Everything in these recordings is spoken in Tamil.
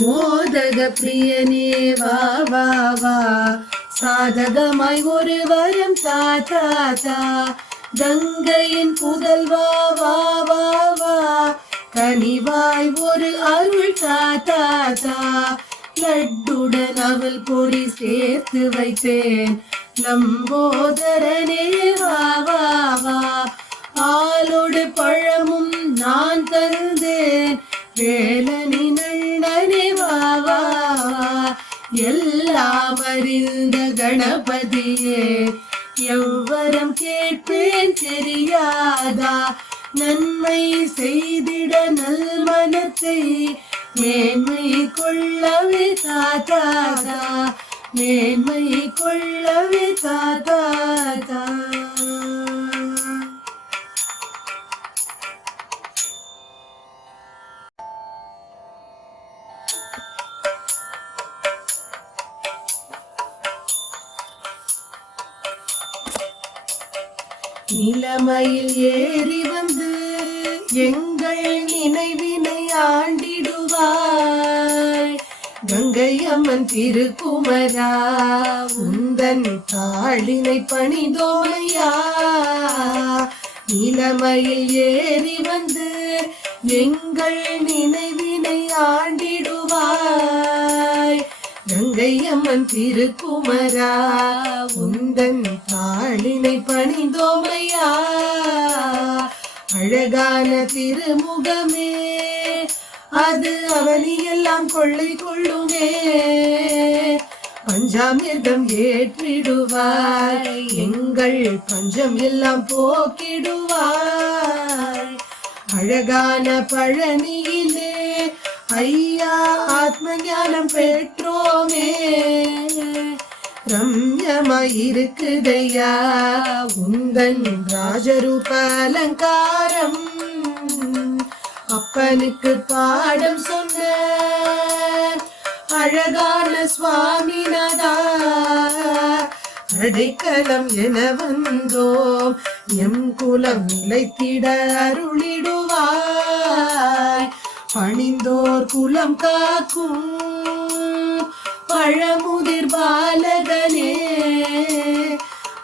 மோதக பிரியனே வா வா வா, சாதகமாய் ஒரு வரம் தா தா தா. கங்கையின் புதல்வா வா வா வா, கனிவாய் ஒரு அருள் தா தா தா. லட்டுடன் அவள் பொறி சேர்த்து வைத்தேன், லம்போதரனே வா வா வா. ஆளோடு பழமும் நான் தந்தேன், வேலனின் அண்ணனே வா வா. எல்லாம் அறிந்த கணபதியே, எவ்வரம் கேட்பேன் தெரியாதா. நன்மை செய்திட நல் மனத்தை மேன்மை கொள்ளவே தாத்தா, மேன்மை கொள்ளவே தாத்தா. நிலைமையில் ஏறி வந்து எங்கள் நினைவினை ஆண்டிடுவாய். கங்கை அம்மன் திருக்குமரா, உந்தன் தாளினை பணிதோமையா. நிலைமையில் ஏறி வந்து எங்கள் நினைவினை ஆண்டிடுவாய். கங்கை அம்மன் திருக்குமரா, உந்தன் தாளினை பணிதோமையா. அழகான திருமுகமே, அது அவனியெல்லாம் கொள்ளை கொள்ளுமே. பஞ்சாமிர்தம் ஏற்றிடுவாய், எங்கள் பஞ்சம் எல்லாம் போக்கிடுவாய். அழகான பழனியிலே ஐயா ஆத்ம ஞானம் பெற்றோமே. ரம்யமாயிருக்குதையா உந்தன் ராஜரூப அலங்காரம். அப்பனுக்கு பாடம் சொன்ன அழகான சுவாமிநாதா, அடைக்கலம் என வந்தோம், எம் குலம் நிலைத்திட அருளிடுவாய். பணிந்தோர் குலம் காக்கும் பழமுதிர் பாலகனே,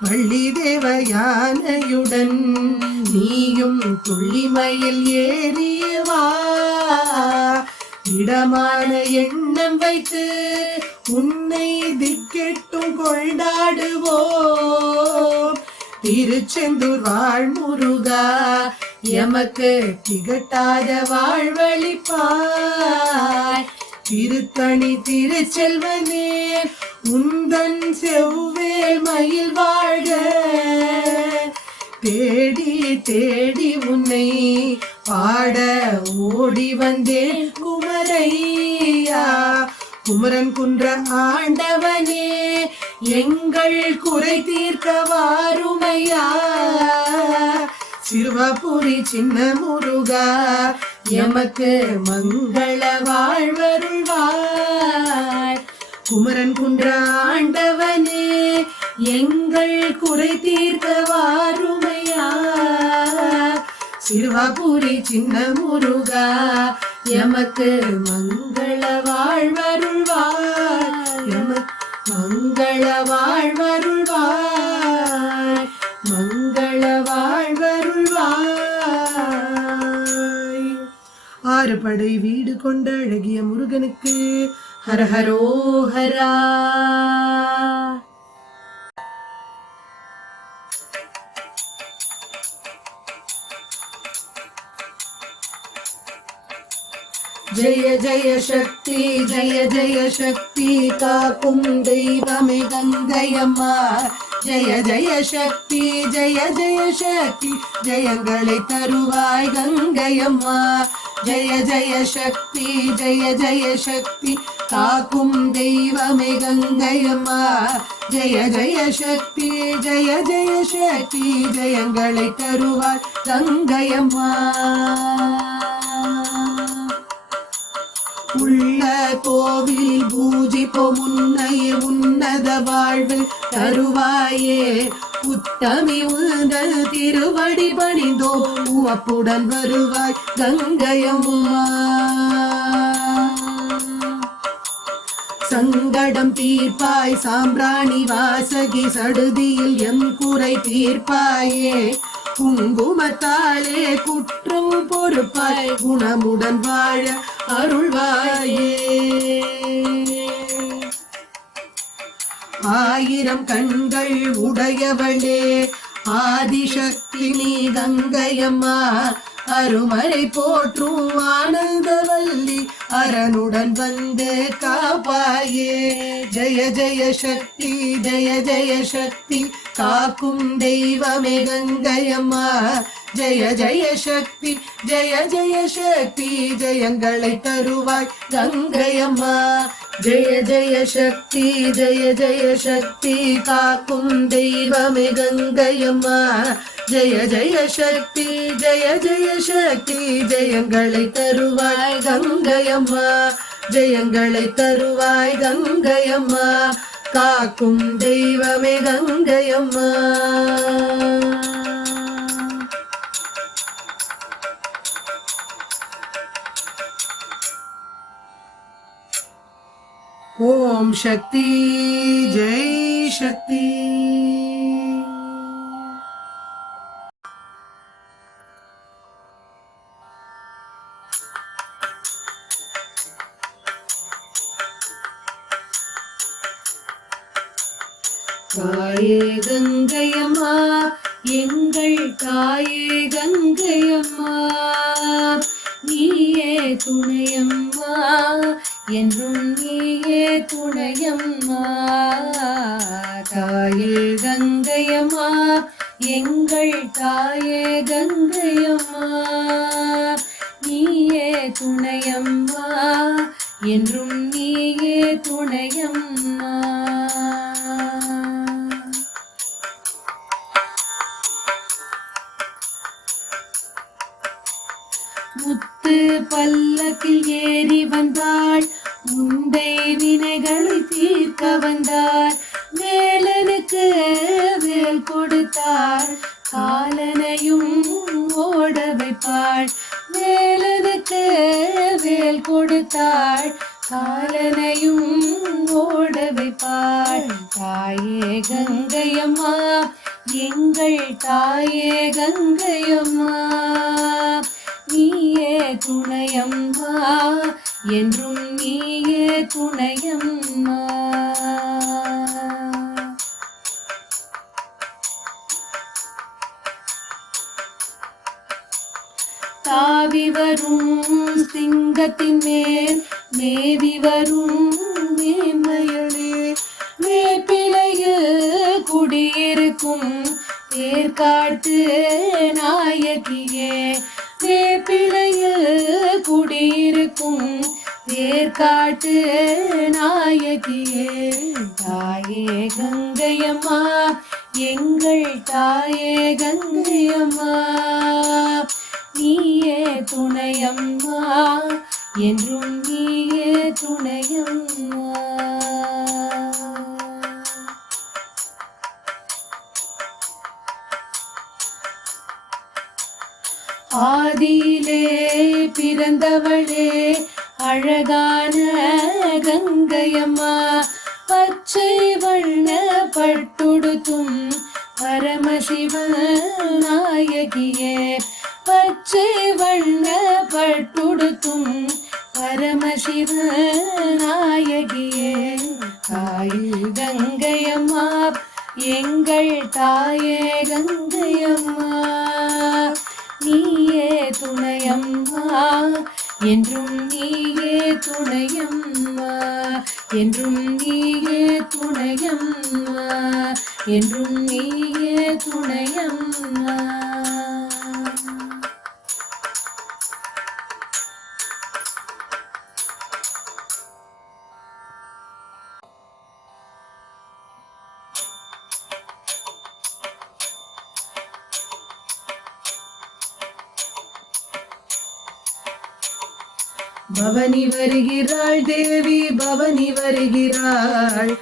வள்ளி தேவயானையுடன் நீயும் துள்ளிமையில் ஏறியவா. இடமான எண்ணம் வைத்து உன்னை திக்கெட்டும் கொண்டாடுவோம். திருச்செந்தூர் வாழ்முருகா, எமக்கு திகட்டாத வாழ்வழிப்பாய். திருத்தணி திருச்செல்வனே, உந்தன் செவ்வேல் மயில் வாழ்க. தேடி தேடி உன்னை பாட ஓடி வந்தேன் குமரையா. குமரன் குன்ற ஆண்டவனே, எங்கள் குறை தீர்க்க வாருமையா. சிறுவாபுரி சின்ன முருகா, எமக்கு மங்கள வாழ்வருள்வாய். குமரன் குன்ற ஆண்டவனே, எங்கள் குறை தீர்க்க வாருமையா. சிறுவாபுரி சின்ன முருகா, எமக்கு மங்கள வாழ்வருள்வாய். எமக்கு மங்கள வாழ்வருள்வாய், மங்கள வாழ்வருள்வாய். ஆறு படை வீடு கொண்ட அழகிய முருகனுக்கு ஹரஹரோஹரா. ஜெய ஜெய சக்தி, ஜெய ஜெய சக்தி, காக்கும் தெய்வமே கங்கையம்மா. ஜெய ஜெய சக்தி, ஜெய ஜெய சக்தி, ஜெயங்களை தருவாய் கங்கையம்மா. ஜெய ஜெய சக்தி, ஜெய ஜெய சக்தி, காக்கும் தெய்வமே கங்கையம்மா. ஜெய ஜெய சக்தி, ஜெய ஜெய சக்தி, ஜெயங்களை தருவாய் கங்கையம்மா. உள்ள கோவில் பூஜிப்போம் உன்னை, உன்னத வாழ்வு தருவாயே. உத்தமி உந்தல் திருவடி பணிந்தோம், உவப்புடன் வருவாய் கங்கையம்மா. சங்கடம் தீர்ப்பாய் சாம்பிராணி வாசகி சடுதியில் எம் குறை தீர்ப்பாயே குங்குமத்தாலே குற்றம் பொறுப்பாய் குணமுடன் வாழ அருள்வாயே ஆயிரம் கண்கள் உடையவளே ஆதிசக்தி நீ கங்கையம்மா அருமறை போற்றும் ஆனந்தவல்லி அரனுடன் வந்து காப்பாயே ஜெய ஜெய சக்தி ஜெய ஜெய சக்தி காக்கும் தெய்வமே கங்கையம்மா ஜெய ஜெய சக்தி ஜெய ஜெய சக்தி ஜெயங்களை தருவாய் கங்கையம்மா ஜெய ஜெய சக்தி ஜெய ஜெய சக்தி காக்கும் தெய்வமே கங்கையம்மா ஜெய ஜெய சக்தி ஜெய ஜெய சக்தி ஜெயங்களை தருவாய் கங்கையம்மா ஜெயங்களை தருவாய் கங்கையம்மா காக்கும் தெய்வமே கங்கையம்மா ஓம் சக்தி ஜெய் சக்தி தாயே கங்கையம்மா எங்கள் தாயே கங்கையம்மா நீயே துணையம்மா என்றும் நீயே துணையம்மா தாயே கங்கையம்மா எங்கள் தாயே கங்கையம்மா நீயே துணையம்மா என்றும் நீயே துணையம்மா முத்து பல்லக்கில் ஏறி வந்தாள் முந்தை வினைகளை தீர்க்க வந்தாள் வேலனுக்கு வேல் கொடுத்தாள் காலனையும் ஓட வைப்பாள் வேலனுக்கு வேல் கொடுத்தாள் காலனையும் ஓட வைப்பாள் தாயே கங்கையம்மா எங்கள் தாயே கங்கையம்மா நீயே துணையம்மா என்றும் நீயே துணையம்மா தாவி வரும் சிங்கத்தின் மேல் மேவி வரும் மேன்மையளே வேப்பிலையில் குடியிருக்கும் தேர்காட்டு நாயகியே வேப்பிலையில் குடியிருக்கும் தேர்காட்டு நாயகியே தாயே கங்கையம்மா எங்கள் தாயே கங்கையம்மா நீயே துணையம்மா என்றும் நீயே துணையம்மா ஆதியிலே பிறந்தவளே அழகான கங்கையம்மா பச்சை வண்ண பட்டுடுத்தும் பரமசிவ நாயகியே பச்சை வண்ண பட்டுடுத்தும் பரமசிவ நாயகியே தாயே கங்கையம்மா எங்கள் தாயே கங்கையம்மா நீயே துணையம்மா என்றும் நீயே துணையம்மா என்றும் நீயே துணையம்மா என்றும் நீயே துணையம்மா பவனி வருகிறாள் தேவி பவனி வருகிறாள்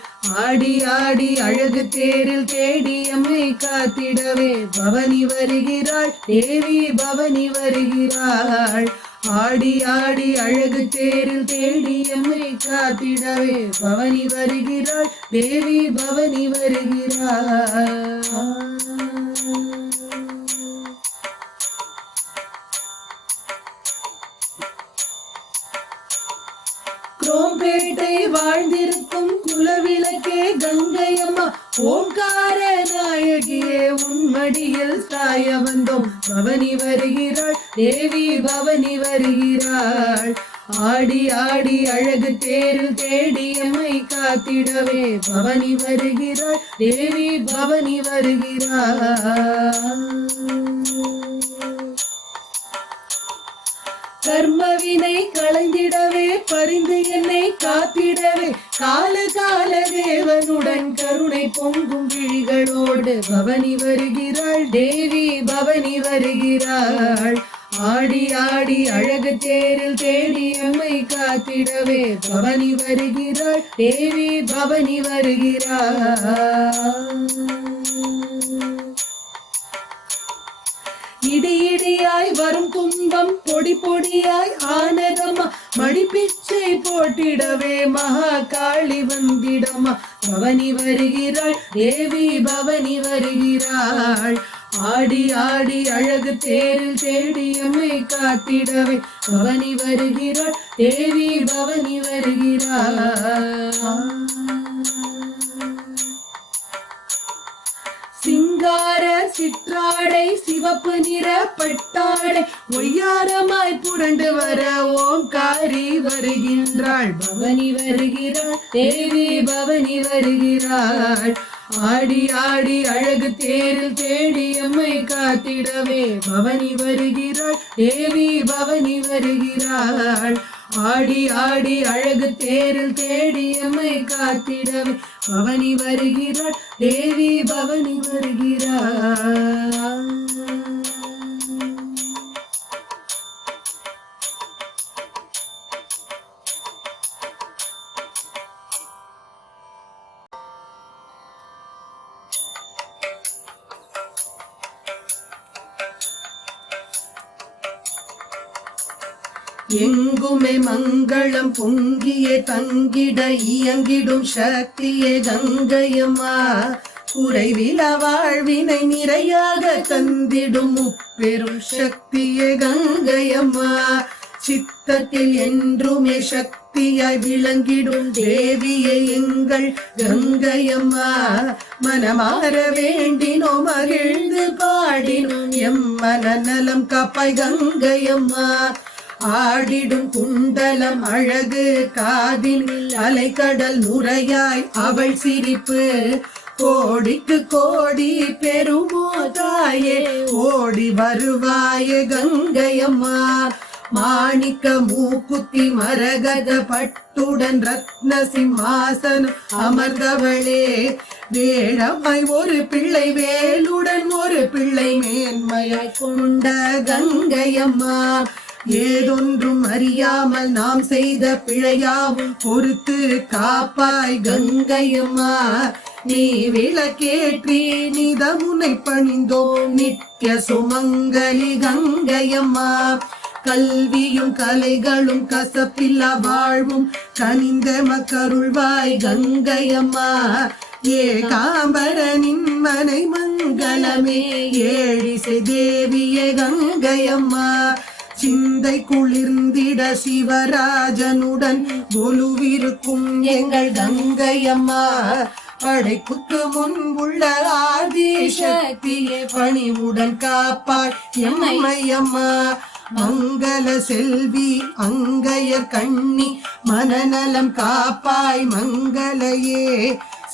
ஆடி ஆடி அழகு தேரில் தேடி அம்மை காத்திடவே பவனி வருகிறாள் தேவி பவனி வருகிறாள் ஆடி ஆடி அழகு தேரில் தேடி எம்மை காத்திடவே பவனி வருகிறாள் தேவி பவனி வருகிறாள். குரோம்பேட்டை வாழ்ந்திருக்கும் குலவிளக்கே கங்கையம்மா ஓங்கார நாயகியே உன்மடியில் சாய வந்தோம் பவனி வருகிறாள் தேவி பவனி வருகிறாள். ஆடி ஆடி அழகு தேரில் தேடி எம்மை காத்திடவே பவனி வருகிறாள் தேவி பவனி வருகிறாள். கர்மவினை களைந்திடவே பரிந்து என்னை காத்திடவே கால கால தேவனுடன் கருணை பொங்கும் விழிகளோடு பவனி வருகிறாள் தேவி பவனி வருகிறாள். ஆடி ஆடி அழகு தேரில் தேடி எம்மை காத்திடவே பவனி வருகிறாள் தேவி பவனி வருகிறாள். இடி இடியாய் வரும் துன்பம் பொடி பொடியாய் ஆனதம்மா மடிப்பிச்சை போட்டிடவே மகா காளி வந்திடம்மா பவனி வருகிறாள் தேவி பவனி வருகிறாள். ஆடி ஆடி அழகு தேரில் தேடி எம்மை காத்திடவே பவனி வருகிறாள் தேவி பவனி வருகிறாள். சிங்கார சிற்றாடை சிவப்பு நிற பட்டாடை ஒய்யாரமாய் புரண்டு வர ஓம்காரி வருகின்றாள் பவனி வருகிறாள் தேவி பவனி வருகிறாள். ஆடி ஆடி அழகு தேரில் தேடி எம்மை காத்திடவே பவனி வருகிறாள் தேவி பவனி வருகிறாள். ஆடி ஆடி அழகு தேரில் தேடி எம்மை காத்திடவே பவனி வருகிறாள் தேவி பவனி வருகிறாள். எங்குமே மங்களம் பொங்கிய தங்கிட இயங்கிடும் சக்தியே கங்கையம்மா குறைவில வாழ்வினை நிறையாக தந்திடும் முப்பெரும் சக்தியே கங்கையம்மா. சித்தத்தில் என்றுமே சக்தியாய் விளங்கிடும் தேவியே எங்கள் கங்கையம்மா. மனமாற வேண்டினோம் மகிழ்ந்து பாடினோம் எம் மனநலம் காப்பாய் கங்கையம்மா. ஆடிடும் குண்டலம் அழகு காதில் அலைக்கடல் நுரையாய் அவள் சிரிப்பு கோடிக்கு கோடி பெருமோ தாயே ஓடி வருவாயே கங்கையம்மா. மாணிக்க மூக்குத்தி மரகத பட்டுடன் ரத்ன சிம்மாசனம் அமர்ந்தவளே வேழமாய் ஒரு பிள்ளை வேலுடன் ஒரு பிள்ளை மேன்மையாய் கொண்ட கங்கையம்மா. ஏதொன்றும் அறியாமல் நாம் செய்த பிழையாவும் பொறுத்து காப்பாய் கங்கையம்மா. நீ விளக்கேற்றி நிதமுனை பணிந்தோம் நித்ய சுமங்கலி கங்கையம்மா. கல்வியும் கலைகளும் கசப்பில்லா வாழ்வும் கனிந்த மக்கருள்வாய் கங்கையம்மா. ஏகாம்பரனின் மனை மங்களமே ஏழிசை தேவியே கங்கையம்மா. சிந்தை குளிர்ந்திட சிவராஜனுடன் கொலுவிருக்கும் எங்கள் கங்கையம்மா. படைப்புக்கு முன்புள்ள ஆதிசக்தியே பணிவுடன் காப்பாய் எம்மையம்மா. மங்கள செல்வி அங்கையர் கண்ணி மனநலம் காப்பாய் மங்களையே.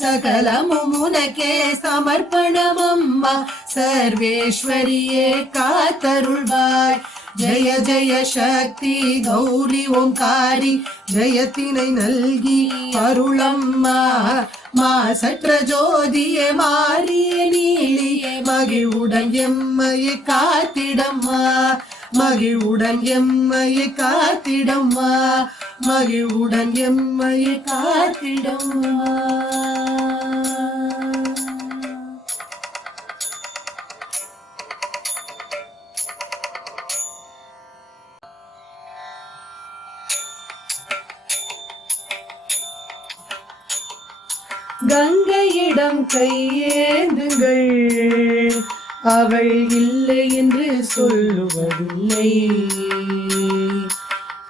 சகலமும் உனக்கே சமர்ப்பணமம்மா சர்வேஸ்வரியே காத்தருள்வாய். ஜெய ஜெய சக்தி கௌரி ஓம்காரி ஜெயத்தினை நல்கி அருளம்மா. மாசற்ற ஜோதியே மாறிய நீலியே மகிழ்வுடன் எம்மையை காத்திடம்மா. மகிழ்வுடன் எம்மையை காத்திடம்மா. மகிழ்வுடன் எம்மையை காத்திடம்மா. கங்கையிடம் கையேந்துங்கள், அவள் இல்லை என்று சொல்லுவதில்லை.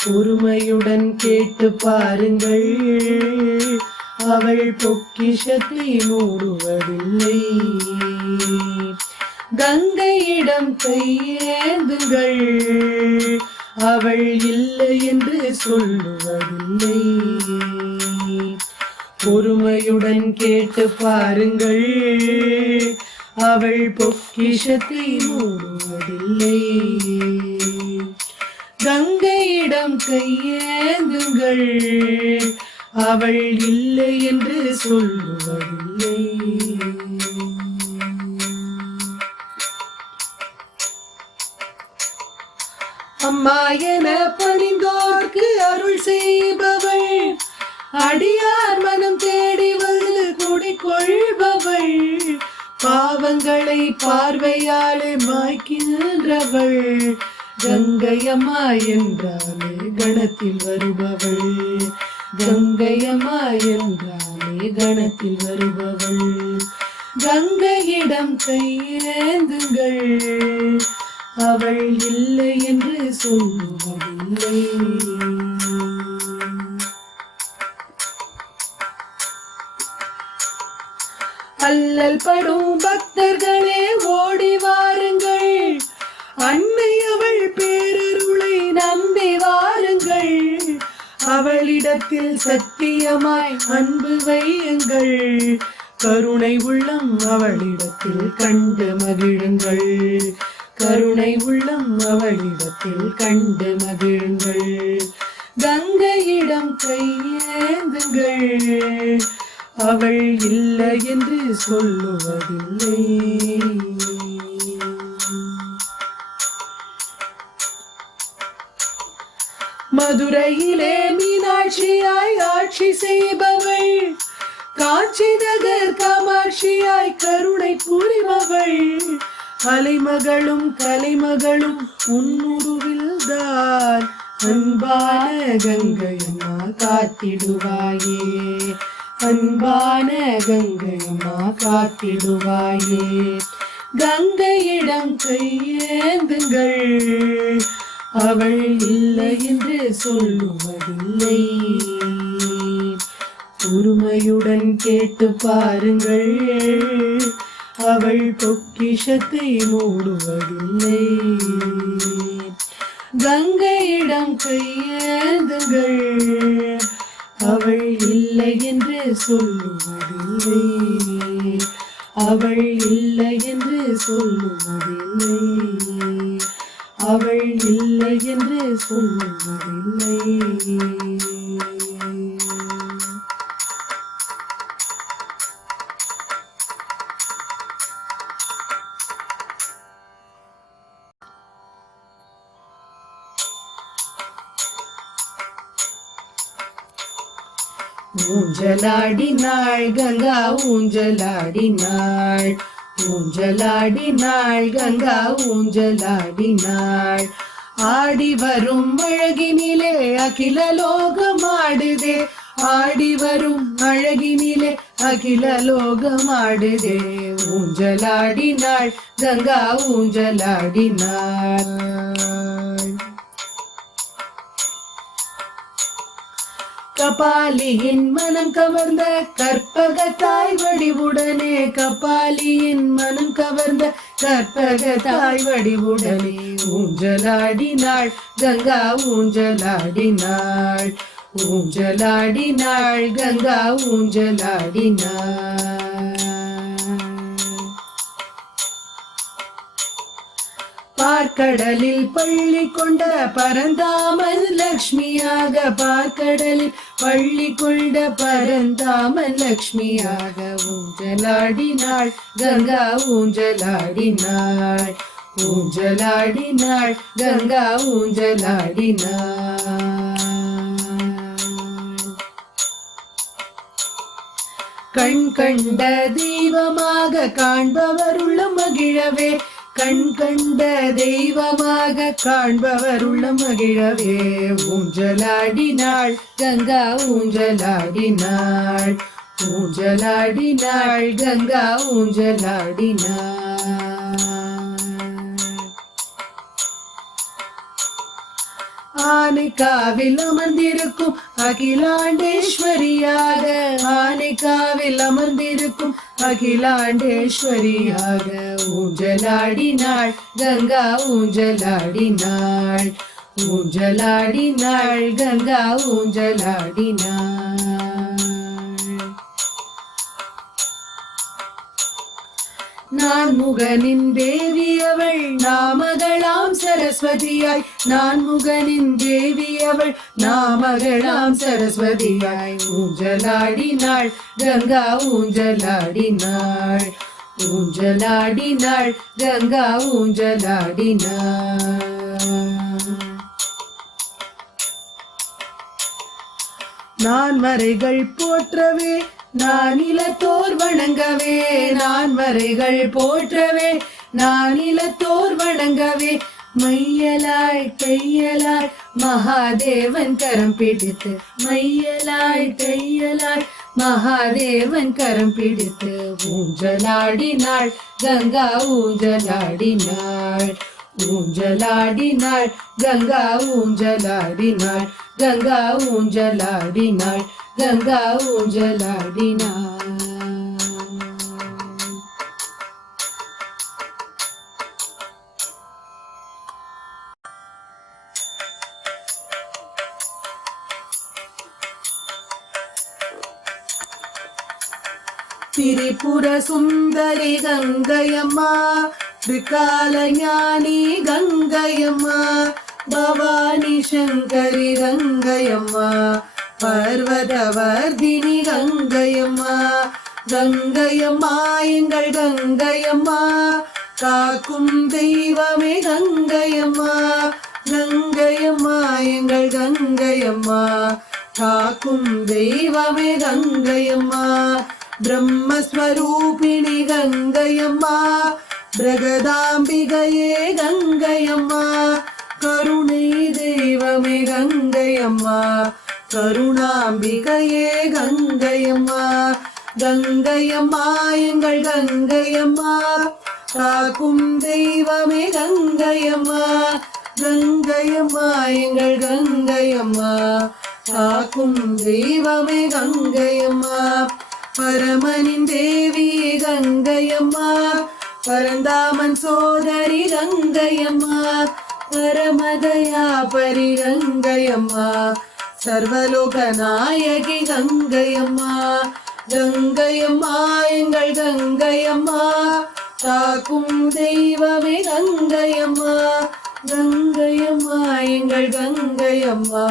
பொறுமையுடன் கேட்டு பாருங்கள், அவள் பொக்கிஷத்தை மூடுவதில்லை. கங்கையிடம் கையேந்துங்கள், அவள் இல்லை என்று சொல்லுவதில்லை. பொறுமையுடன் கேட்டு பாருங்கள், அவள் பொக்கிஷத்தை மூடுவதில்லை. கங்கையிடம் கையேந்துங்கள், அவள் இல்லை என்று சொல்லுவதில்லை. அம்மா என பணிந்தோர்க்கு அருள் செய்பவள், அடியார் மனம் தேடி வந்து குடிக்கொள்பவள், பாவங்களை பார்வையாலே மாய்க்கின்றவள், கங்கையம்மா என்றாலே கணத்தில் வருபவள், கங்கையம்மா என்றாலே கணத்தில் வருபவள். கங்கையிடம் கையேந்துங்கள், அவள் இல்லை என்று சொல்லுவதில்லை. அல்லல் படும் பக்தர்களே ஓடி வாருங்கள், அன்னை அவள் பேரருளை நம்பி வாருங்கள், அவளிடத்தில் சத்தியமாய் அன்பு வையுங்கள், கருணை உள்ளம் அவளிடத்தில் கண்டு மகிழுங்கள், கருணை உள்ளம் அவளிடத்தில் கண்டு மகிழுங்கள். கங்கையிடம் கையேந்துங்கள், அவள் இல்லை என்று சொல்லுவதில்லை. மதுரையிலே மீனாட்சியாய் ஆட்சி செய்பவள், காஞ்சி நகர் காமாட்சியாய் கருணை புரிபவள், அலைமகளும் கலைமகளும் உன்னுருவில் தான், அன்பான கங்கையம்மா காத்திடுவாயே, அன்பான கங்கையம்மா காத்திடுவாயே. கங்கையிடம் கையேந்துங்கள், அவள் இல்லை என்று சொல்லுவதில்லை. பொறுமையுடன் கேட்டு பாருங்கள், அவள் பொக்கிஷத்தை மூடுவதில்லை. கங்கையிடம் கையேந்துங்கள், அவள் இல்லை என்று சொல்லுவதில்லை, அவள் இல்லை என்று சொல்லுவதில்லை, அவள் இல்லை என்று சொல்லுவதில்லை. ஊஞ்சலாடினாள் கங்கா ஊஞ்சலாடினாள், ஊஞ்சலாடினாள் கங்கா ஊஞ்சலாடினாள், ஆடி வரும் அழகினிலே அகில லோகமாடுதே, ஆடி வரும் அழகினிலே அகில லோகமாடுதே. ஊஞ்சலாடினாள் கங்கா ஊஞ்சலாடினாள். கபாலியின் மனம் கவர்ந்த கற்பகத்தாய் வடிவுடனே, கபாலியின் மனம் கவர்ந்த கற்பகத்தாய் வடிவுடனே, ஊஞ்சலாடினாள் கங்கா ஊஞ்சலாடினாள், ஊஞ்சலாடினாள் கங்கா ஊஞ்சலாடினாள். பார்க்கடலில் பள்ளி கொண்ட பரந்தாமன் லக்ஷ்மியாக, பார்க்கடலில் பள்ளி கொண்ட பரந்தாமன் லக்ஷ்மியாக, ஊஞ்சலாடினாள் கங்கா ஊஞ்சலாடினாள், ஊஞ்சலாடினாள் கங்கா ஊஞ்சலாடினாள். கண் கண்ட தெய்வமாக காண்பவர் உள்ள மகிழவே, கண் கண்ட தெய்வமாக காண்பவர் உள்ள மகிழவே. ஊஞ்சலாடினாள் கங்கா ஊஞ்சலாடினாள், ஊஞ்சலாடினாள் கங்கா ஊஞ்சலாடினாள். ஆனைக்காவில் அமர்ந்திருக்கும் அகிலாண்டேஸ்வரியாக, ஆனைக்காவில் அமர்ந்திருக்கும் அகிலாண்டேஸ்வரியாக ஊஞ்சலாடினாள் கங்கா ஊஞ்சலாடினாள். ஊஞ்சலாடினாள் கங்கா ஊஞ்சலாடினாள். நான் முகனின் தேவி அவள் நாமகளாம் சரஸ்வதியாய், நான் முகனின் தேவி அவள் நாமகளாம் சரஸ்வதியாய் ஊஞ்சலாடினாள் கங்கா ஊஞ்சலாடினாள். ஊஞ்சலாடினாள் கங்கா ஊஞ்சலாடினாள். நான் மறைகள் போற்றவே நான் இலத்தோர் வணங்கவே, நான் மறைகள் போற்றவே நான் இலத்தோர் வணங்கவே மையலாய் கையலாய் மகாதேவன் கரம் பிடித்து, மையலாய் கையலாய் மகாதேவன் கரம் பிடித்து ஊஞ்சலாடினாள் கங்கா ஊஞ்சலாடினாள். ஊஞ்சலாடினாள் கங்கா ஊஞ்சலாடினாள். கங்கா ஊஞ்சலாடினாள் கங்கா ஊஞ்சலாடினாள். திரிபுர சுந்தரி கங்கையம்மா, திரிகால ஞானி கங்கையம்மா, பவானி சங்கரி கங்கையம்மா, பர்வதவர்தினி கங்கையம்மா. கங்கையம்மா எங்கள் கங்கையம்மா, காக்கும் தெய்வமே கங்கையம்மா. கங்கையம்மா எங்கள் கங்கையம்மா, காக்கும் தெய்வமே கங்கையம்மா. பிரம்மஸ்வரூபிணி கங்கையம்மா, பிரகதாம்பிகையே கங்கையம்மா. கருணை தெய்வமே கங்கையம்மா, கருணாம்பிகையே கங்கையம்மா. கங்கையம்மா எங்கள் கங்கையம்மா, காக்கும் தெய்வமே கங்கையம்மா. கங்கையம்மா எங்கள் கங்கையம்மா, காக்கும் தெய்வமே கங்கையம்மா. பரமனின் தேவி கங்கையம்மா, பரந்தாமன் சோதரி கங்கையம்மா. பரமதயா பரி கங்கையம்மா, சர்வலோக நாயகி கங்கையம்மா. கங்கையம்மா எங்கள் கங்கையம்மா, காக்கும் தெய்வமே கங்கையம்மா. கங்கையம்மா எங்கள் கங்கையம்மா,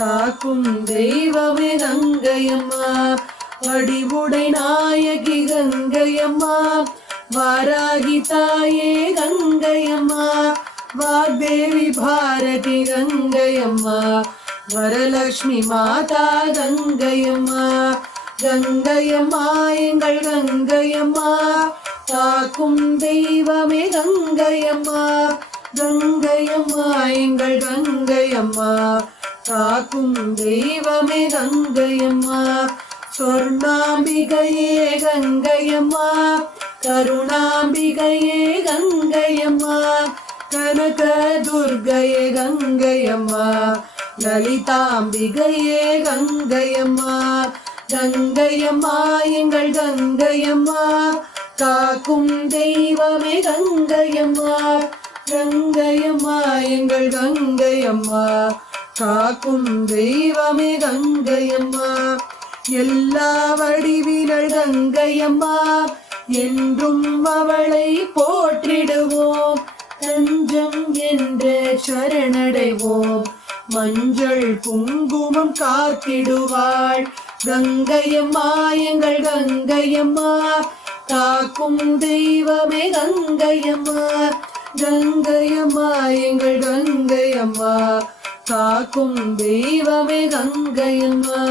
காக்கும் தெய்வமே கங்கையம்மா. வடிவுடை நாயகி கங்கையம்மா, வாராகி தாயே கங்கையம்மா. வாக்தேவி பாரதி கங்கையம்மா, வரலட்சுமி மாதா கங்கையம்மா. கங்கையம்மா எங்கள் கங்கையம்மா, காக்கும் தெய்வமே கங்கையம்மா. கங்கையம்மா எங்கள் கங்கையம்மா, காக்கும் தெய்வமே கங்கையம்மா. சொர்ணாம்பிகையே கங்கையம்மா, கருணாம்பிகையே கங்கையம்மா. கனக துர்கையே கங்கையம்மா, லலிதாம்பிகையே கங்கையம்மா. கங்கையம்மா எங்கள் கங்கையம்மா, காக்கும் தெய்வமே கங்கையம்மா. கங்கையம்மா எங்கள் கங்கையம்மா, காக்கும் தெய்வமே கங்கையம்மா. எல்லா வடிவினள் கங்கையம்மா, என்றும் அவளை போற்றிடுவோம். தஞ்சம் என்ற சரணடைவோம், மஞ்சள் குங்குமம் காத்திடுவாள். கங்கையம்மா எங்கள் கங்கையம்மா, காக்கும் தெய்வமே கங்கையம்மா. கங்கையம்மா எங்கள் கங்கையம்மா, காக்கும் தெய்வமே கங்கையம்மா.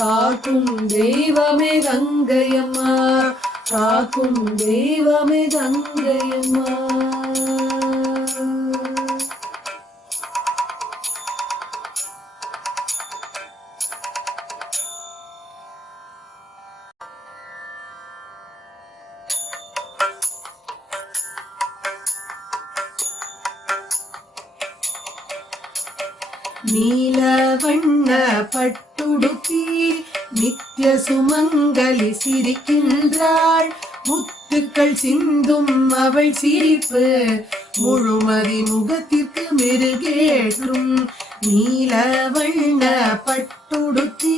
காக்கும் தெய்வமே கங்கையம்மா, காக்கும் தெய்வமே கங்கையம்மா. நீல வண்ண பட்டுடுத்தி நித்திய சுமங்கலி சிரிக்கின்றாள். முத்துக்கள் சிந்தும் அவள் சிரிப்பு முழுமதி முகத்திற்கு மெருகேற்றும். நீல வண்ண பட்டுடுத்தி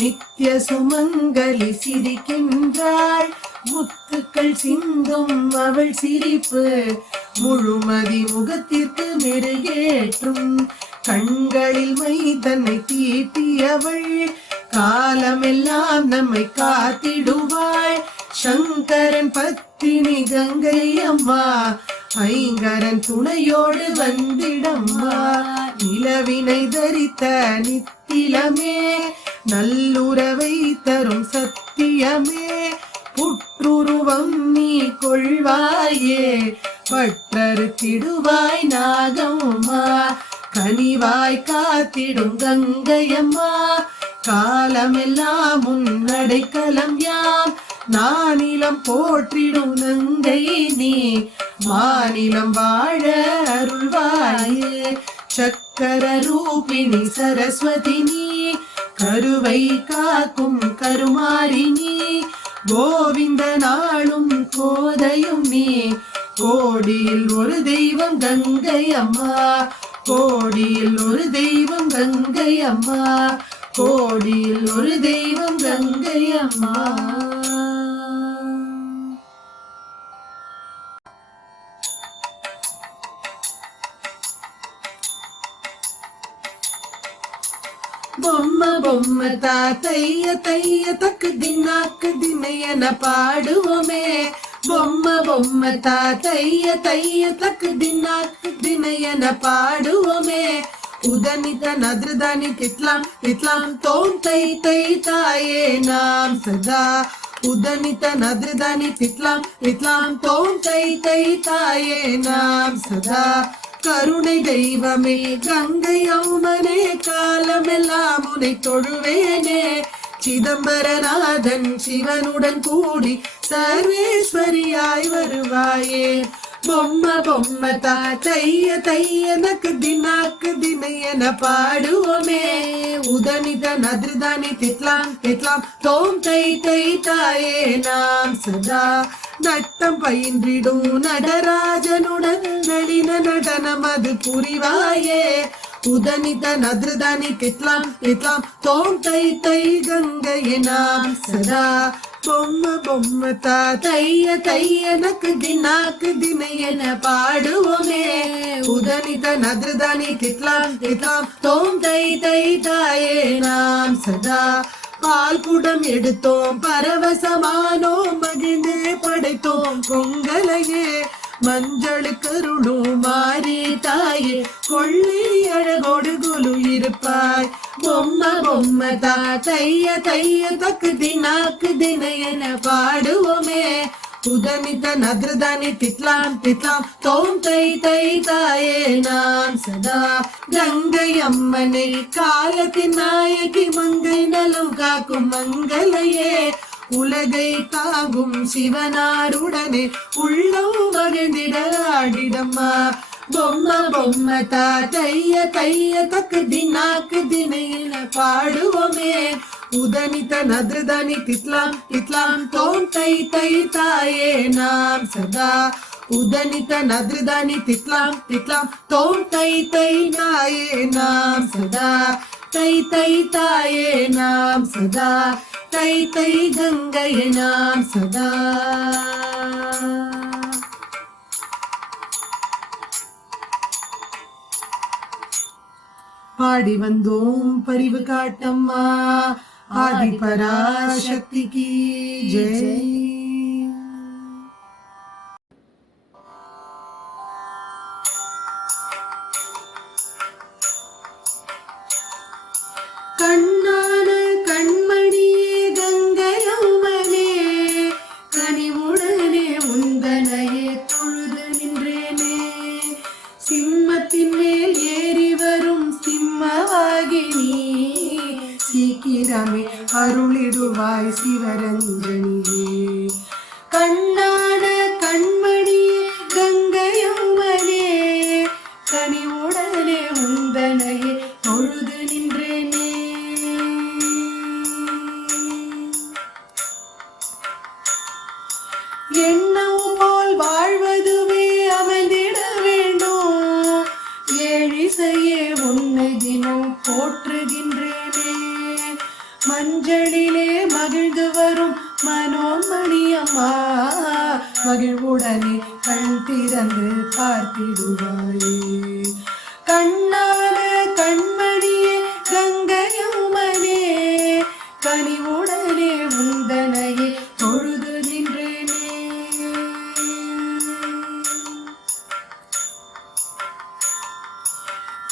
நித்திய சுமங்கலி சிரிக்கின்றாள். முத்துக்கள் சிந்தும் அவள் சிரிப்பு முழுமதி முகத்திற்கு மெருகேற்றும். கண்களில் மை தன்னை தீட்டியவள் காலமெல்லாம் நம்மை காத்திடுவாள். சங்கரன் பத்தினி கங்கை அம்மா ஐங்கரன் துணையோடு வந்திடம்மா. நிலவினை தரித்த நித்திலமே நல்லுறவை தரும் சத்தியமே. புற்றுருவம் நீ கொள்வாயே பற்றறுத்திடுவாய் நாகம்மா. கனிவாய் காத்திடும் கங்கையம்மா காலமெல்லாம் முன்னடைக்கலம் யாம். நானிலம் போற்றிடும் நங்கை நீ மாநிலம் வாழ அருள்வாயே. சக்கர ரூபிணி சரஸ்வதி நீ கருவை காக்கும் கருமாரினி. கோவிந்த நாளும் கோதையும் நீ கோடியில் ஒரு தெய்வம் கங்கை அம்மா. கோடியில் ஒரு தெய்வம் கங்கை அம்மா. கோடியில் ஒரு தெய்வம் கங்கை அம்மா. பொம்ம பொம்ம தைய தைய தக்கு தின்னாக்கு தினையன பாடுவோமே. பொம்ம பொம்ம தைய தைய தக்கு தின்னாக்கு தினையன பாடுவோமே. உதனித நதிருதானி திட்லாம் திட்லாம் தோம் தை தை தாயே நாம் சதா. உதனித நதிருதானி திட்லாம் திட்லாம் தோம் தை தை தாயே நாம் சதா. கருணை தெய்வமே கங்கை அம்மனே காலமெல்லாம் உன்னை தொழுவேனே. சிதம்பரநாதன் சிவனுடன் கூடி சர்வேஸ்வரியாய் வருவாயே. பொம்ம பொம்ம தைய தைய நக்கு தினாக்கு தினையன பாடுவோமே. உதனித நதிருதானி திட்லாம் திட்லாம் தோம் தை தை தாயே நாம் சதா. நட்டம் பயின்றிடும் நடராஜனுடன் நளின நடனம் அது புரிவாயே. உதனித நதிருதானி திட்லாம் திட்லாம் தோம் தை தை கங்கையே நாம் சதா. பொம்ம பொம்ம தைய தைய நக்கு தினாக்கு தினையன பாடுவோமே. உதனித நதிருதானி திட்லாம் திட்லாம் தோம் தை தை தாயே நாம் சதா. பால் குடம் எடுத்தோம் பரவசமானோம் மகிழ்ந்தே படைத்தோம் பொங்கலையே. மஞ்சள் கருளும் மாறி தாயே கொள்ளி அழகோடு குலு இருப்பாய். பொம்ம பொம்ம தைய தைய தக்கு தினாக்கு தினையன பாடுவோமே. உதனித நதிருதானி திட்லாம் திட்லாம் தோம் தை தை தாயே நாம் சதா. கங்கை அம்மனை காலத்தின் நாயகி மங்கை நலம் காக்கும் மங்களையே. உலகை தாங்கும் சிவனாருடனே உள்ளம் மகிழ்ந்திட ஆடிடம்மா. பொம்ம பொம்ம தைய தைய தக்கு தினாக்கு தினையன பாடுவோமே. உதனித நதிருதானி திட்லாம் திட்லாம் தோம் தை தை தாயே நாம் சதா. உதனித நதிருதானி திட்லாம் திட்லாம் தோம் தை தை தாயே நாம் சதா. தை தை தாயே நாம் சதா. தை தை கங்கையே நாம் சதா. பாடி வந்தோம் பரிவு காட்டம்மா ஆதி பராசக்திக்கு ஜெய். கண்ணான கண்மணியே கங்கையம்மனே கனிவுடனே உந்தனையே தொழுது நின்றேனே. சிம்மத்தின் மேல் ஏறி வரும் சிம்மவாகினி சீக்கிரமே அருளிடுவாய் சிவரஞ்சனியே. கண்ணனே கண் திறந்து பார்த்திடுவாயே. கண்ணான கண்மணியே கங்கையம்மனே கனிவுடனே உந்தனையே தொழுது நின்றேனே.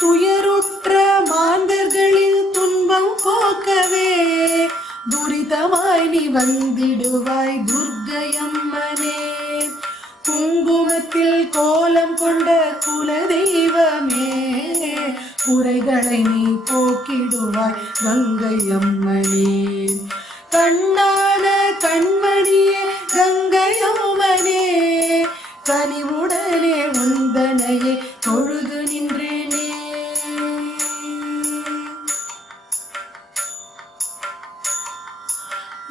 துயருற்ற மாந்தர்களில் துன்பம் போக்கவே துரிதமாய் நீ வந்திடுவாய் துர்க்கையம்மனே. குங்குமத்தில் கோலம் கொண்ட குலதெய்வமே குறைகளை நீ போக்கிடுவாய் கங்கையம்மனே. கண்ணான கண்மணியே கங்கையம்மனே கனிவுடனே உந்தனையே தொழுது நின்றேனே.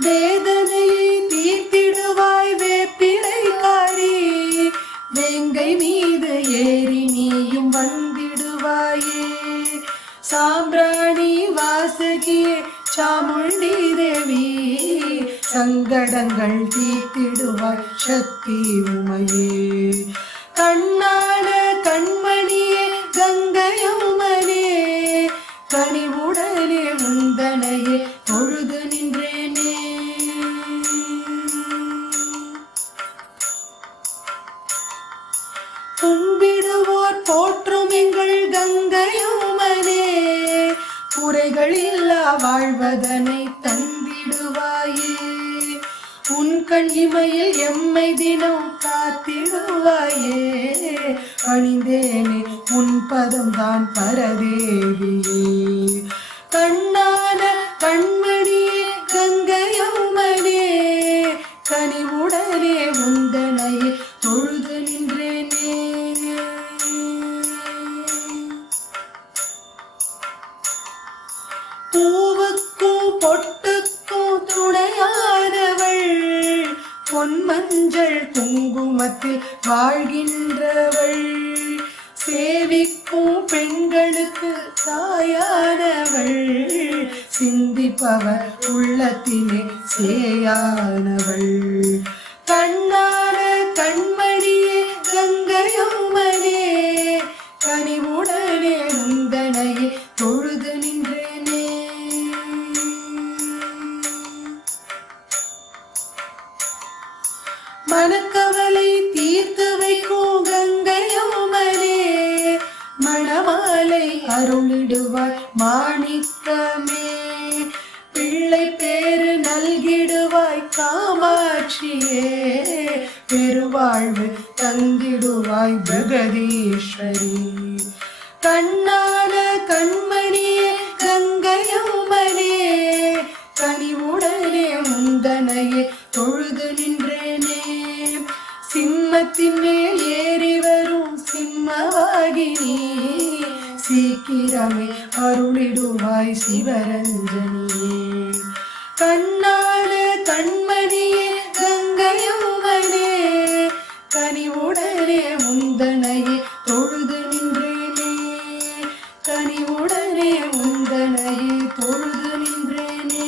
வேதனையை தீர்த்திடுவாய் வேப்பிலைக்காரி வேங்கை மீது ஏறி நீயும் வந்திடுவாயே. சாம்பிராணி வாசகியே சாமுண்டி தேவி சங்கடங்கள் தீர்த்திடுவாய் சக்தி உமையே. கண்ணான கண்மணியே கங்கையம்மனே கனிவுடனே உந்தனையே தொழுது நின்றேனே. கும்பிடுவோர் போற்றும் எங்கள் கங்கையம்மனே குறைகள் இல்லா வாழ்வதனை தந்திடுவாயே. உன் கண் இமையில் எம்மை தினம் காத்திடுவாயே. அணிந்தேனே உன் பதம் தான் பரதேவியே. கண்ணான கண்மணியே கங்கையம்மனே கனிவுடனே உந்தனையே தொழுது நின்றேனே. பூவுக்கும் பொட்டுக்கும் துணையானவள் பொன் மஞ்சள் குங்குமத்தில் வாழ்கின்றவள். சேவிக்கும் பெண்களுக்கு தாயானவள் சிந்திப்பவர் உள்ளத்திலே சேயானவள். கண்ணான கண்மணியே கங்கையம்மனே கனிவுடனே உந்தனையே தொழுது நின்றேனே. மனக்கவலை தீர்த்து வைக்கும் கங்கையம்மனே மணமாலை அருளிடுவாய் மாணிக்கமே. பிள்ளை பேரு நல்கிடுவாய் காமாட்சியே பெருவாழ்வு தந்திடுவாய் ஜெகதீஸ்வரி. கண்ணான கண்மணியே கங்கையம்மனே கனிவுடனே உந்தனையே தொழுது நின்றேனே. சிம்மத்தின் மேல் ஏறி வரும் சிம்மவாகினி சீக்கிரமே அருளிடுவாய் சிவரஞ்சனியே. கண்ணான கண்மணியே கங்கையம்மனே கனிவுடனே உந்தனையே தொழுது நின்றேனே. கனிவுடனே உந்தனையே தொழுது நின்றேனே.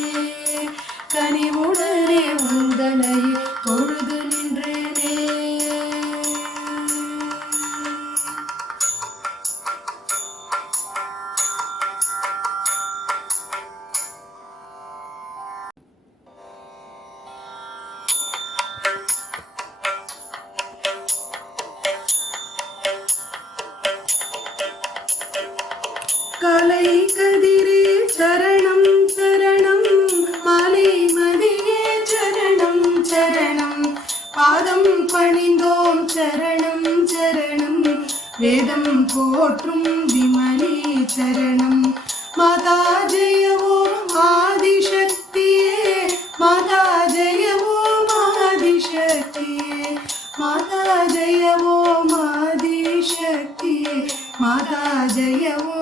கனிவுடனே உந்தனையே தொழுது நின்றேனே. கலை கதிரே சரணம் சரணம் மாலை மதியே சரணம் சரணம் பாதம் பணிந்தோம் சரணம் சரணம் வேதம் போற்றும் விமலே சரணம். மாதா ஜெயவோ ஆதிசக்தியே மாதா ஜெயவோ ஆதிசக்தியே மாதா ஜெயவோ ஆதிசக்தியே மாதா ஜெயவோ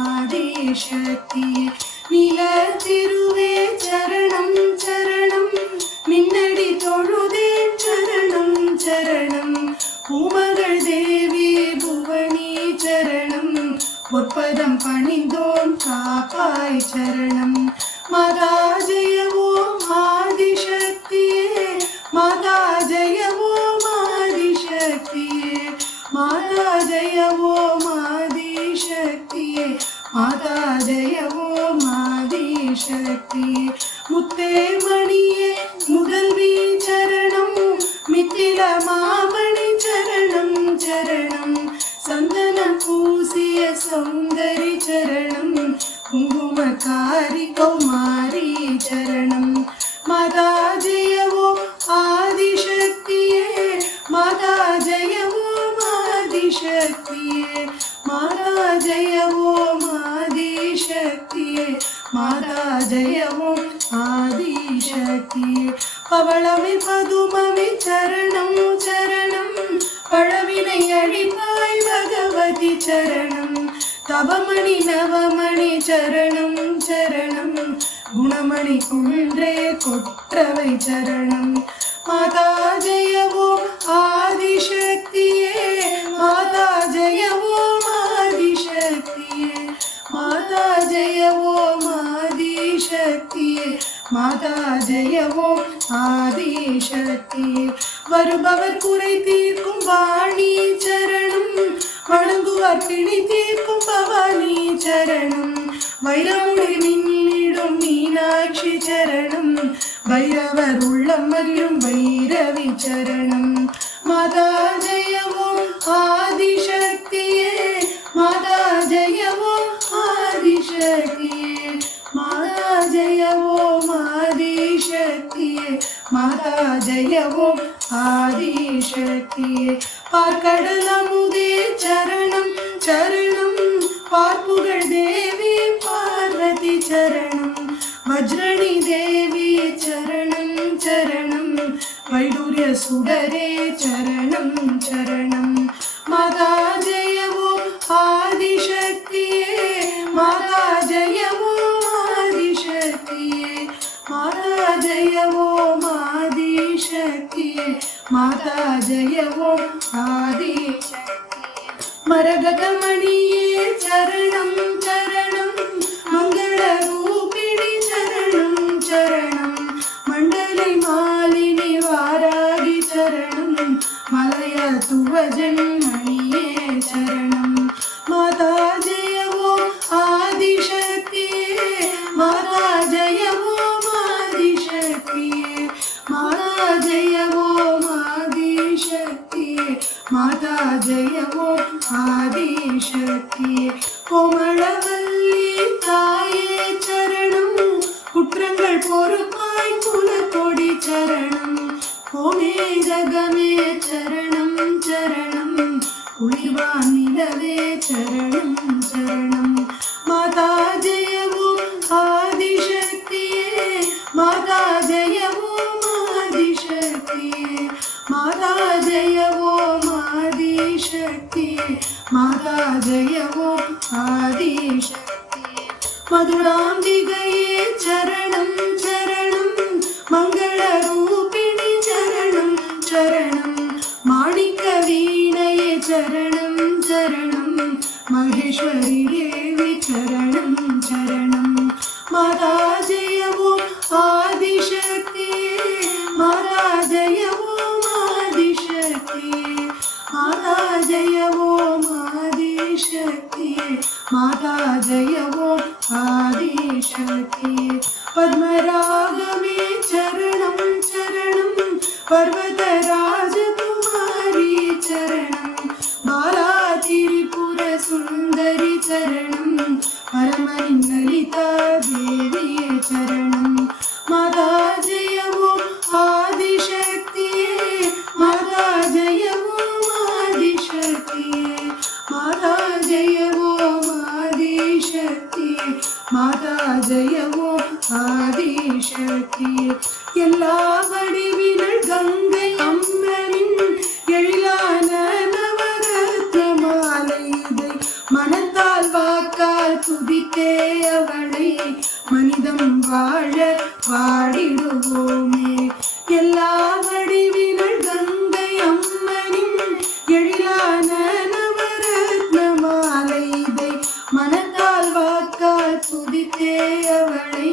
ஆதிசக்தியே. நில திருவே சரணம் சரணம் மின்னடி தொழுதே சரணம் சரணம். பூமகள் தேவி புவனி சரணம் பொற்பதம் பணிந்தோம் காப்பாய் சரணம். மாதா ஜெயவோம் ஆதிசக்தியே மாதா ஜெயவோம் ஆதிசக்தியே ஆதிசக்தியே மாதா ஜெய ஓம் ஆதிசக்தியே மாதா ஜெய ஓம் ஆதிசக்தியே முத்தே மணியே முதல்வி சரணம் மித்தில மாமணி சரணம் சரணம் சந்தனம் பூசிய சௌந்தரி சரணம் குங்குமக்காரி கௌமாரி சரணம் மாதா ஜெய ஓம் ஆதிசக்தியே மாதா ஜெய ஓம் ஆதிசக்தியே மாதா ஜெய ஓம் ஆதிசக்தியே மாதா ஜெய ஓம் ஆதிசக்தியே பவளமே பதுமமே சரணம் சரணம் பழவினை அழிப்பாய் பகவதி சரணம் தவமணி நவமணி சரணம் சரணம் குணமணி குன்றே கொற்றவை சரணம் மாதா ஜெய ஓம் ஆதிசக்தியே மாதா ஜெய ஓம் ஆதிசக்தியே மாதா ஜெய ஓம் ஆதிசக்தியே மாதா ஜெய ஓம் ஆதிசக்தியே வருபவர் குறை தீர்க்கும் வாணி சரணம் வணங்குவார் பிணி தீர்க்கும் பவானி சரணம் வைரமுடி மின்னிடும் மீனாட்சி சரணம் வைரவர் உள்ளம் மகிழும் வைரவி சரணம் மாதா ஜெய ஓம் ஆதிசக்தியே மாதா ஜெய ஓம் ஆதிசக்தியே மாதா ஜெய ஓம் ஆதிசக்தியே மாதா ஜெய ஓம் ஆதிசக்தியே பார்க்கடல் அமுதே சரணம் சரணம் பார்ப்புகழ் தேவி பார்வதி சரணம் வஜ்ரணி தேவி சரணம் சரணம் வைடூரிய சுடரே சரணம் சரணம் மாதா ஜெய ஓம் ஆதிசக்தியே மாதா ஜெய ஓம் ஆதிசக்தியே மாதா ஜெய ஓம் ஆதிசக்தியே மாதா ஜெய ஓம் ஆதிசக்தியே மரகதமணியே சரணம் சரணம் மங்கள ரூபிணி சரணம் சரணம் மண்டலை மாலினி வாராகி சரணம் மலய துவஜன் மணியே சரணம் மாதா ஜெய ஓம் ஆதிசக்தியே மாதா ஜெய ஓம் ஆதிசக்தியே மாதா ஜெய ஓம் ஆதிசக்தியே மாதா ஜெய ஓம் ஆதிசக்தியே கோமளவல்லி தாயே சரணம் குற்றங்கள் பொறுப்பாய் குலக்கொடி சரணம் கோமே ஜகமே சரணம் சரணம் குளிர்வான் நிலவே சரணம் சரணம் மாதா ஜெய ஓம் ஆதிசக்தியே மாதா ஜெய ஓம் ஆதிசக்தியே மாதா ஜெய ஓம் ஆதிசக்தியே மாதா ஜெய ஓம் ஆதிசக்தியே மதுராம்பிகையே சரணம் சரணம் மங்கள ரூபிணி சரணம் சரணம் மாணிக்க வீணையே சரணம் சரணம் மகேஸ்வரி தேவி சரணம் சரணம் மாதா ஜெய ஓம் ஆதிசக்தியே மாதா ஜெய ஓம் ஆதிசக்தியே மாதா ஜெய ஓம் ஆதிசக்தியே மாதா ஜெய ஓம் ஆதிசக்தியே பத்மராகமே சரணம் சரணம் பர்வதராஜகுமாரி சரணம் பாலா திரிபுர சுந்தரி சரணம் பரமனின் லலிதா தேவியே சரணம் மாதா ஜெய ஓம் ஆதிசக்தியே மாதா ஜெய ஓம் ஆதிசக்தியே மாதா ஜெய ஓம் ஆதிசக்தியே மாதா ஜெய ஓம் ஆதிசக்தியே எல்லா வடிவினள் கங்கை அம்மனின் எழிலான நவரத்ன மாலை இதை மனத்தால் வாக்கால் துதித்தே அவளை மனிதம் வாழ பாடிடுவோமே எல்லா வடிவினள் கங்கை அம்மனின் எழிலான நவரத்ன மாலை இதை மனத்தால் வாக்கால் துதித்தே அவளை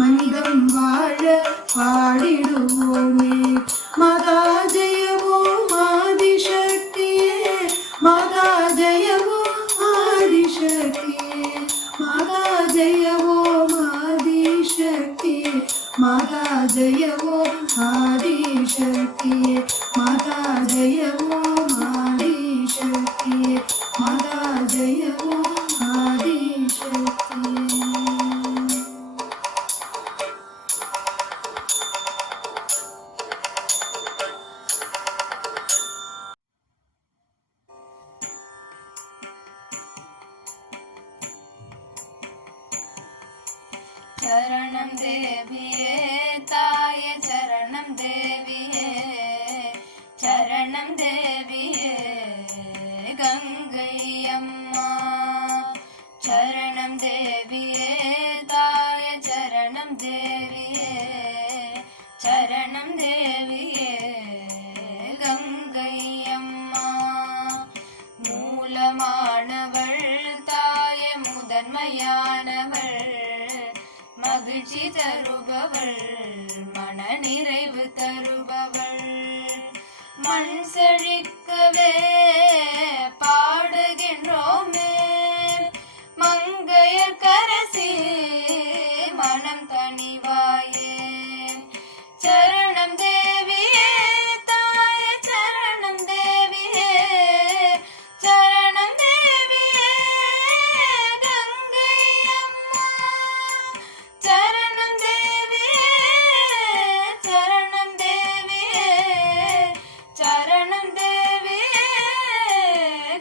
மனிதம் வாழ பாடிடுவோமே மாதா ஜெய ஓம் ஆதிசக்தியே जय ओम आदिशक्तिये माता जय ओम आदिशक्तिये माता जय ओम आदिशक्तिये। चरणं देविये ताये चरणं देविये चरणं देविये गंगैयम्मा चरणं देविये ताये चरणं देविये चरणं देविये गंगैयम्मा मूलमानवள் தாயே முதன்மையானவள் மகிழ்ச்சி தருபவள் மன நிறைவு தருபவள் மண் செழிக்கவே பாடுகின்றோமே மங்கையர் கரசி மனம் தணிவாயே சரணம் தேவியே தாயே சரணம் தேவியே சரணம் தேவியே கங்கையம்மா சரணம் தேவியே சரணம் தேவியே சரணம் தேவியே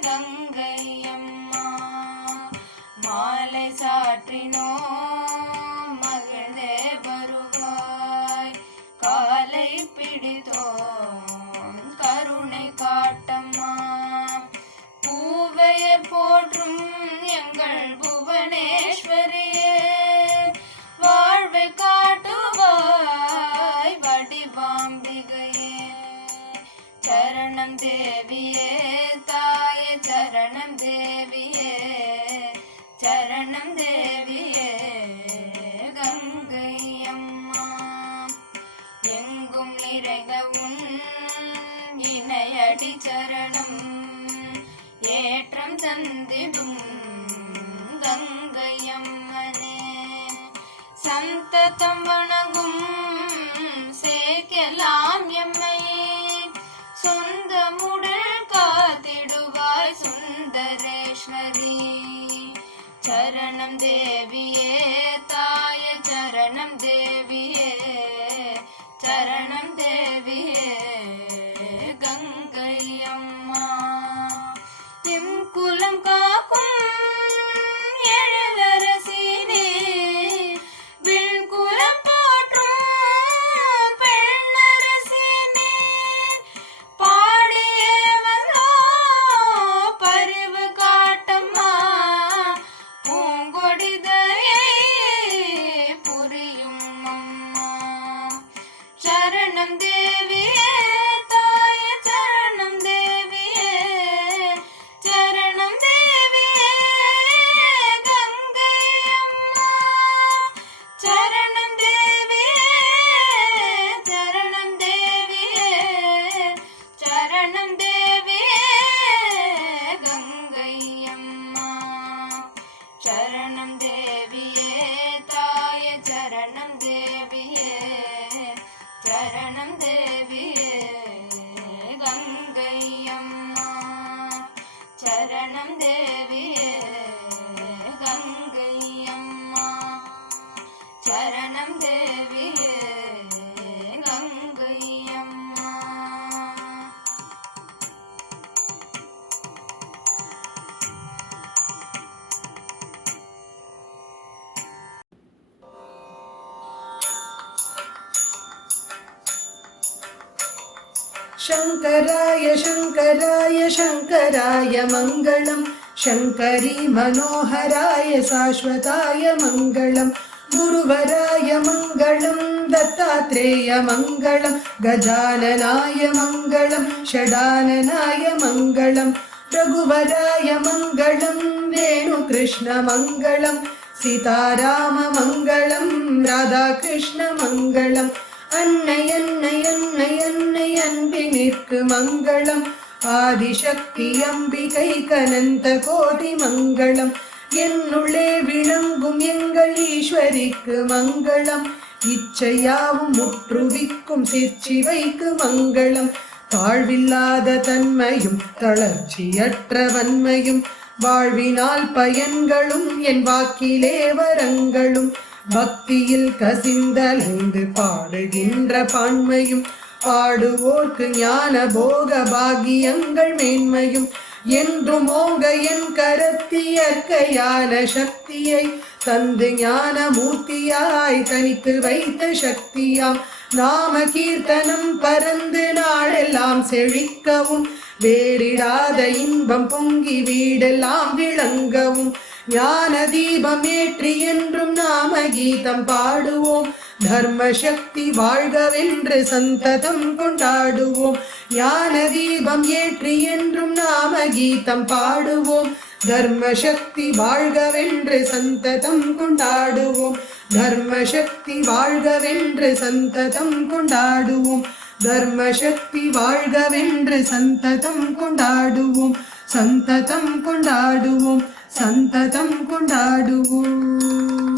கங்கையம்மா மாலை சாற்றினோம் மகிழ்ந்தே வருவாய் காலை பிடித்தோம் கருணை காட்டம்மா பூவையர் போற்றும் எங்கள் புவனேஸ்வரியே வாழ்வை காட்டுவாய் வடிவாம்பிகையே சரணம் தேவியே தாயே சரணம் தேவியே சரணம் தேவியே கங்கையம்மா எங்கும் நிறைந்த உன் இணையடி சரணம் ஏற்றம் தந்திடும் கங்கையம்மனே சந்ததம் வணங்கும் சேக்கலாம் எம்மை சொந்தமுடன் காத்திடுவாய் சுந்தரேஸ்வரி சரணம் தேவியே தாயே சரணம் தேவியே சரணம் தேவியே கங்கையம்மா எம் குலம் காக்கும் எழிலரசினே விண்குலம் போற்றும் பெண்ணரசினே பாடியே வந்தோ பரிவு காட்டம்மா பூங்கொடிதையை புரியும் அம்மா சரணம் தேவியே தாயே சரணம் தேவியே சரணம் தேவியே கங்கையம்மா சரணம் தேவியே சரணம் தேவியே சரணம் தேவியே கங்கையம்மா சரணம் தேவியே தாயே சரணம் தேவியே சரணம் தேவியே கங்கையம்மா சரணம் தேவியே கங்கையம்மா சரணம் தேவியே கங்கையம்மா. शङ्कराय शङ्कराय शङ्कराय मङ्गलम् शङ्करी मनोहराय शाश्वताय मङ्गलम् गुरुवराय मङ्गलम् दत्तात्रेय मङ्गलम् गजाननाय मङ्गलम् षडाननाय मङ्गलम् रघुवराय मङ्गलम् वेणुकृष्ण मङ्गलम् सीताराम मङ्गलम् राधाकृष्ण मङ्गलम् अन्नै अन्नै अन्नै अन्नै अन्बिनिर्क्कु मङ्गलम् आदिशक्ति अम्बिकै कनन्त कोटि मङ्गलम् என்னுள்ளே விளங்கும் எங்கள் ஈஸ்வரிக்கு மங்களம் இச்சையாவும் முற்றுவிக்கும் சிற்சிவைக்கு மங்களம். தாழ்வில்லாத தன்மையும் தளர்ச்சியற்ற வன்மையும் வாழ்வினால் பயன்களும் என் வாக்கிலே வரங்களும் பக்தியில் கசிந்தலைந்து பாடுகின்ற பான்மையும் பாடுவோர்க்கு ஞான போக பாகியங்கள் மேன்மையும் என்றும் ஓங்க என் கரத்தியற்கையான சக்தியை தந்து ஞான மூர்த்தியாய் தனித்து வைத்த சக்தியாம் நாம கீர்த்தனம் பரந்து நாளெல்லாம் செழிக்கவும் வேறிடாத இன்பம் பொங்கி வீடெல்லாம் விளங்கவும் ஞான தீபம் ஏற்றி என்றும் நாம கீதம் பாடுவோம் தர்ம சக்தி வாழ்கவென்று சந்ததம் கொண்டாடுவோம் ஞான தீபம் ஏற்றி என்றும் நாம கீதம் பாடுவோம் தர்ம சக்தி வாழ்கவென்று சந்ததம் கொண்டாடுவோம் தர்ம சக்தி வாழ்கவென்று சந்ததம் கொண்டாடுவோம் தர்ம சக்தி வாழ்கவென்று சந்ததம் கொண்டாடுவோம் சந்ததம் கொண்டாடுவோம் சந்ததம் கொண்டாடுவோம்.